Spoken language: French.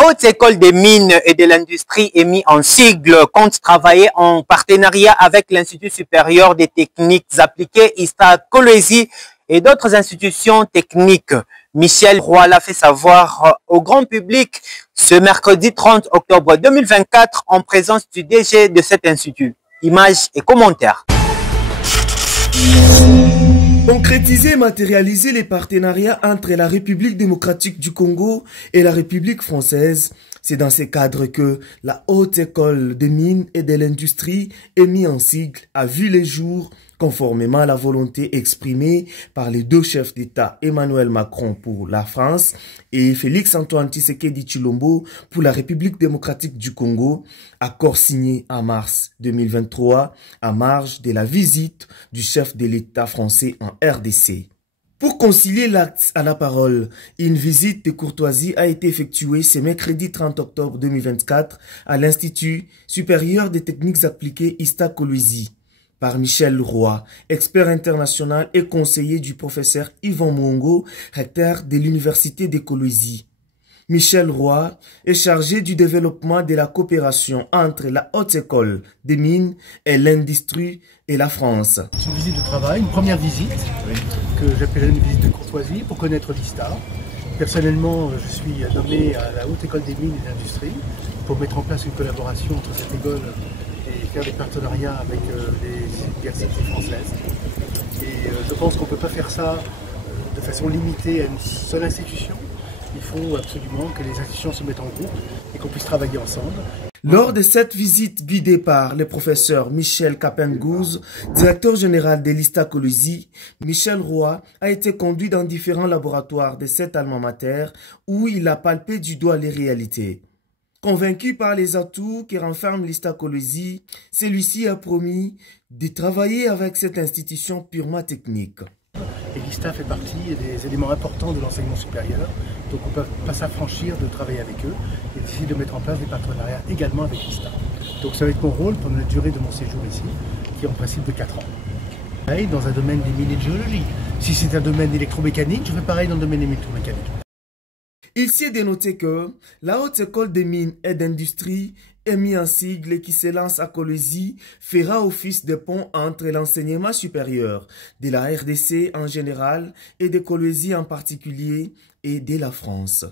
Haute École des Mines et de l'Industrie est mise en sigle, compte travailler en partenariat avec l'Institut supérieur des techniques appliquées ISTA Kolwezi et d'autres institutions techniques. Michel Roy l'a fait savoir au grand public ce mercredi 30 octobre 2024 en présence du DG de cet institut. Images et commentaires. Concrétiser et matérialiser les partenariats entre la République démocratique du Congo et la République française, c'est dans ces cadres que la Haute École des Mines et de l'Industrie, émis en sigle, a vu les jours conformément à la volonté exprimée par les deux chefs d'État, Emmanuel Macron pour la France et Félix-Antoine Tshisekedi Tshilombo pour la République démocratique du Congo, accord signé en mars 2023 à marge de la visite du chef de l'État français en RDC. Pour concilier l'acte à la parole, une visite de courtoisie a été effectuée ce mercredi 30 octobre 2024 à l'Institut supérieur des techniques appliquées ISTA Kolwezi par Michel Roy, expert international et conseiller du professeur Yvan Mwongo, recteur de l'Université de Kolwezi. Michel Roy est chargé du développement de la coopération entre la Haute École des Mines et l'Industrie et la France. C'est une visite de travail, une première visite, que j'appellerais une visite de courtoisie pour connaître l'ISTA. Personnellement, je suis nommé à la Haute École des Mines et de l'Industrie pour mettre en place une collaboration entre cette école et faire des partenariats avec les universités françaises. Et je pense qu'on ne peut pas faire ça de façon limitée à une seule institution. Il faut absolument que les institutions se mettent en groupe et qu'on puisse travailler ensemble. Lors de cette visite guidée par le professeur Michel Capengouz, directeur général de l'ISTA Kolwezi, Michel Roy a été conduit dans différents laboratoires de cet alma mater où il a palpé du doigt les réalités. Convaincu par les atouts qui renferment l'ISTA Kolwezi, celui-ci a promis de travailler avec cette institution purement technique. Et l'ISTA fait partie des éléments importants de l'enseignement supérieur, donc on ne peut pas s'affranchir de travailler avec eux et d'essayer de mettre en place des partenariats également avec l'ISTA. Donc ça va être mon rôle pendant la durée de mon séjour ici, qui est en principe de 4 ans. Dans un domaine des mines et de géologie. Si c'est un domaine d'électromécanique, je fais pareil dans le domaine électromécanique. Il s'y est dénoté que la Haute École des Mines et d'Industrie, émis en sigle qui s'élance à Kolwezi, fera office de pont entre l'enseignement supérieur de la RDC en général et de Kolwezi en particulier et de la France.